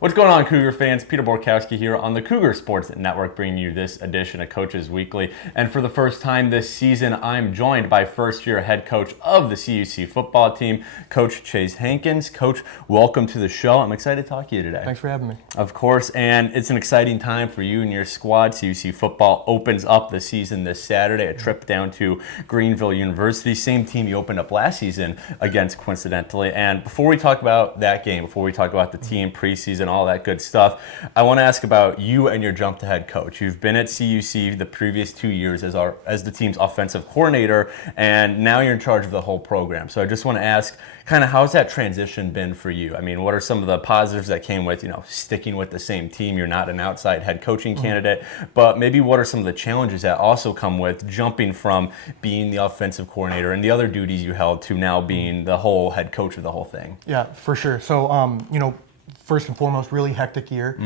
What's going on, Cougar fans? Peter Borkowski here on the Cougar Sports Network, bringing you this edition of Coaches Weekly. And for the first time this season, I'm joined by first-year head coach of the CUC football team, Coach Chase Hankins. Coach, welcome to the show. I'm excited to talk to you today. Thanks for having me. Of course, and it's an exciting time for you and your squad. CUC football opens up the season this Saturday, a trip down to Greenville University, same team you opened up last season against, coincidentally. And before we talk about that game, before we talk about the team, preseason, all that good stuff, I want to ask about you and your jump to head coach. You've been at CUC the previous 2 years as the team's offensive coordinator, and now you're in charge of the whole program. So I just want to ask, kind of, how's that transition been for you? I mean, what are some of the positives that came with, sticking with the same team? You're not an outside head coaching candidate, but maybe what are some of the challenges that also come with jumping from being the offensive coordinator and the other duties you held to now being the whole head coach of the whole thing? Yeah, for sure. So, first and foremost, really hectic year.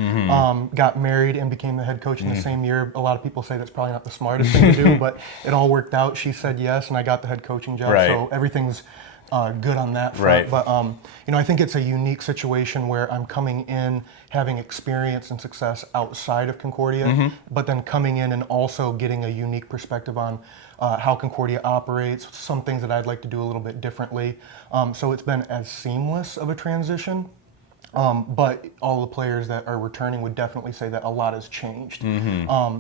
Got married and became the head coach in the same year. A lot of people say that's probably not the smartest thing to do, but it all worked out. She said yes, and I got the head coaching job. Right. So everything's good on that front. Right. But I think it's a unique situation where I'm coming in having experience and success outside of Concordia, but then coming in and also getting a unique perspective on how Concordia operates, some things that I'd like to do a little bit differently. So it's been as seamless of a transition. But all the players that are returning would definitely say that a lot has changed,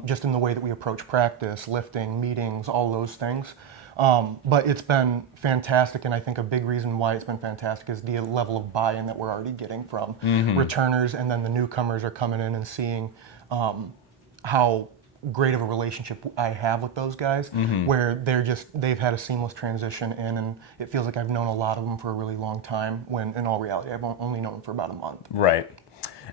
just in the way that we approach practice, lifting, meetings, all those things. But it's been fantastic, and I think a big reason why it's been fantastic is the level of buy-in that we're already getting from returners, and then the newcomers are coming in and seeing how great of a relationship I have with those guys, where they've had a seamless transition in, and it feels like I've known a lot of them for a really long time, when in all reality I've only known them for about a month. Right.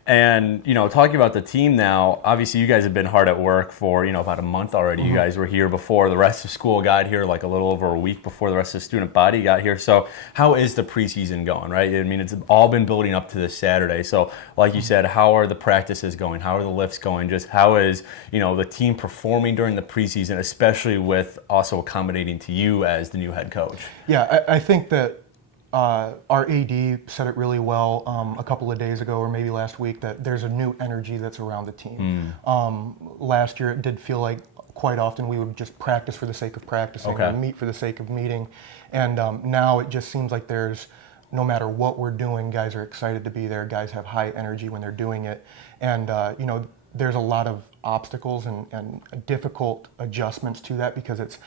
And, talking about the team now, obviously you guys have been hard at work for, about a month already. You guys were here before the rest of school got here, like a little over a week before the rest of the student body got here. So how is the preseason going, right? I mean, it's all been building up to this Saturday. So like you said, how are the practices going? How are the lifts going? Just how is, the team performing during the preseason, especially with also accommodating to you as the new head coach? Yeah, I think that our AD said it really well a couple of days ago, or maybe last week, that there's a new energy that's around the team. Last year it did feel like quite often we would just practice for the sake of practicing, or meet for the sake of meeting, and now it just seems like no matter what we're doing, guys are excited to be there. Guys have high energy when they're doing it, and there's a lot of obstacles and difficult adjustments to that, because it's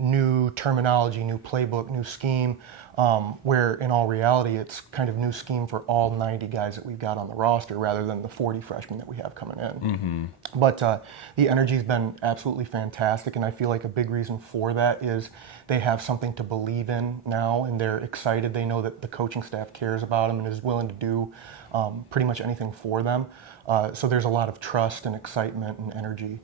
new terminology, new playbook, new scheme, where in all reality it's kind of new scheme for all 90 guys that we've got on the roster, rather than the 40 freshmen that we have coming in. But the energy's been absolutely fantastic, and I feel like a big reason for that is they have something to believe in now, and they're excited. They know that the coaching staff cares about them and is willing to do pretty much anything for them. So there's a lot of trust and excitement and energy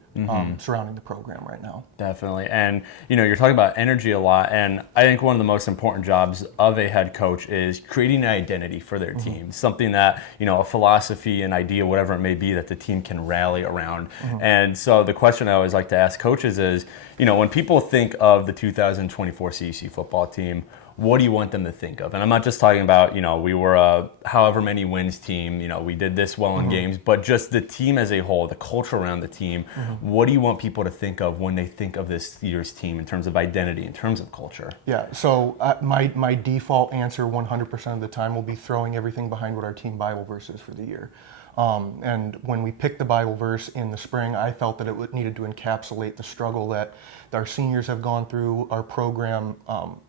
surrounding the program right now. Definitely. And, you're talking about energy a lot, and I think one of the most important jobs of a head coach is creating an identity for their team, something that, a philosophy, an idea, whatever it may be, that the team can rally around. And so the question I always like to ask coaches is, when people think of the 2024 CUC football team, what do you want them to think of? And I'm not just talking about, we were a however many wins team, we did this well in games, but just the team as a whole, the culture around the team. What do you want people to think of when they think of this year's team in terms of identity, in terms of culture? Yeah, so my default answer 100% of the time will be throwing everything behind what our team Bible verse is for the year. And when we picked the Bible verse in the spring, I felt that it needed to encapsulate the struggle that our seniors have gone through, our program,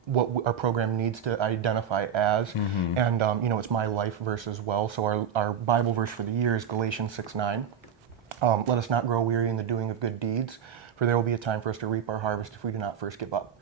what our program needs to identify as, and it's my life verse as well. So our Bible verse for the year is Galatians 6:9. Let us not grow weary in the doing of good deeds, for there will be a time for us to reap our harvest if we do not first give up.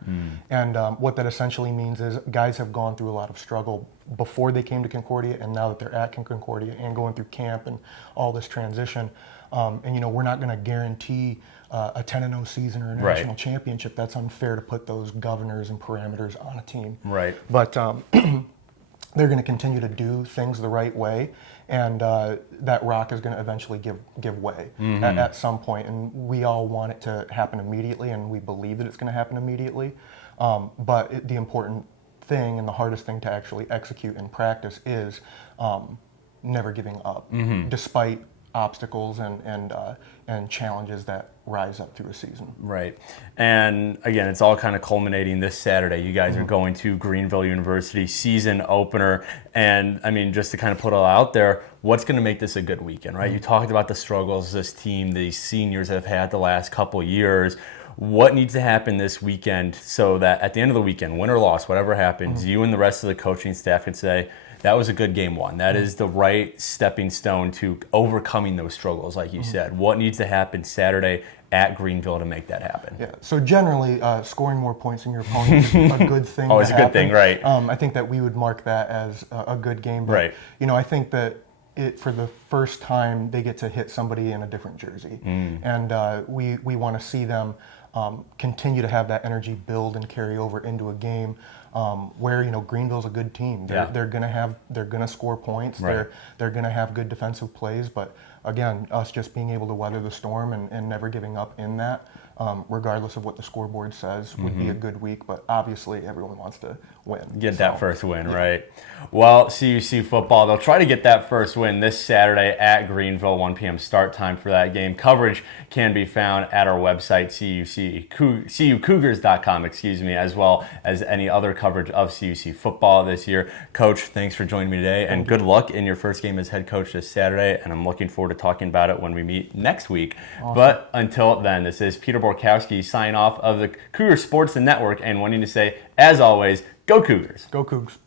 And what that essentially means is guys have gone through a lot of struggle before they came to Concordia, and now that they're at Concordia and going through camp and all this transition. And we're not going to guarantee a 10-0 season or a national championship. That's unfair to put those governors and parameters on a team. Right. But they're going to continue to do things the right way, and that rock is going to eventually give way at some point. And we all want it to happen immediately, and we believe that it's going to happen immediately. But the important thing and the hardest thing to actually execute in practice is never giving up, despite obstacles and challenges that rise up through a season. Right. And again, it's all kind of culminating this Saturday. You guys are going to Greenville University, season opener. And I mean, just to kind of put it all out there, what's going to make this a good weekend, right? You talked about the struggles this team, these seniors have had the last couple years. What needs to happen this weekend so that at the end of the weekend, win or loss, whatever happens, you and the rest of the coaching staff can say, that was a good game one. That is the right stepping stone to overcoming those struggles, like you said. What needs to happen Saturday at Greenville to make that happen? Yeah. So generally, scoring more points than your opponent is a good thing. Oh, it's a good thing, right? I think that we would mark that as a good game. But, right. I think that for the first time, they get to hit somebody in a different jersey. And we want to see them continue to have that energy build and carry over into a game where Greenville's a good team. They're gonna score points. Right. They're gonna have good defensive plays. But again, us just being able to weather the storm and never giving up in that, regardless of what the scoreboard says, would be a good week. But obviously, everyone wants to win. Get that first win, right? Well, CUC football, they'll try to get that first win this Saturday at Greenville, 1 p.m. start time for that game. Coverage can be found at our website, cucougars.com, as well as any other coverage of CUC football this year. Coach, thanks for joining me today, and good luck in your first game as head coach this Saturday, and I'm looking forward to talking about it when we meet next week. Awesome. But until then, this is Peter Borkowski signing off of the Cougar Sports Network and wanting to say, as always, go Cougars. Go Cougs.